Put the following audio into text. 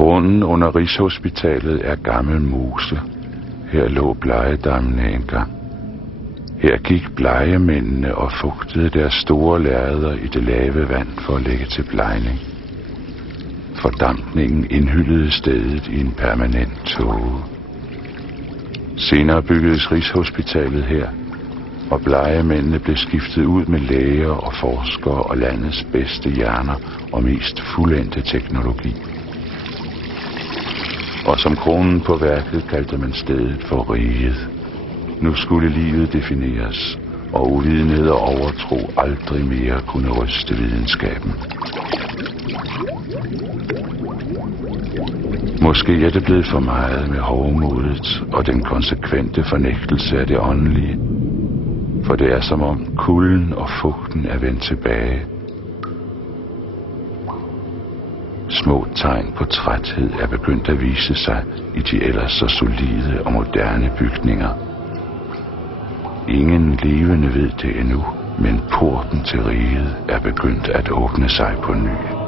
Grunden under Rigshospitalet er gammel mose. Her lå blejedammene engang. Her gik blegemændene og fugtede deres store lærreder i det lave vand for at lægge til blegning. Fordampningen indhyllede stedet i en permanent tåge. Senere byggedes Rigshospitalet her, og blegemændene blev skiftet ud med læger og forskere og landets bedste hjerner og mest fuldendte teknologi. Og som kronen på værket kaldte man stedet for riget. Nu skulle livet defineres, og uvidenhed og overtro aldrig mere kunne ryste videnskaben. Måske er det blevet for meget med hovmodet og den konsekvente fornægtelse af det åndelige, for det er som om kulden og fugten er vendt tilbage. Små tegn på træthed er begyndt at vise sig i de ellers så solide og moderne bygninger. Ingen levende ved det endnu, men porten til riget er begyndt at åbne sig på ny.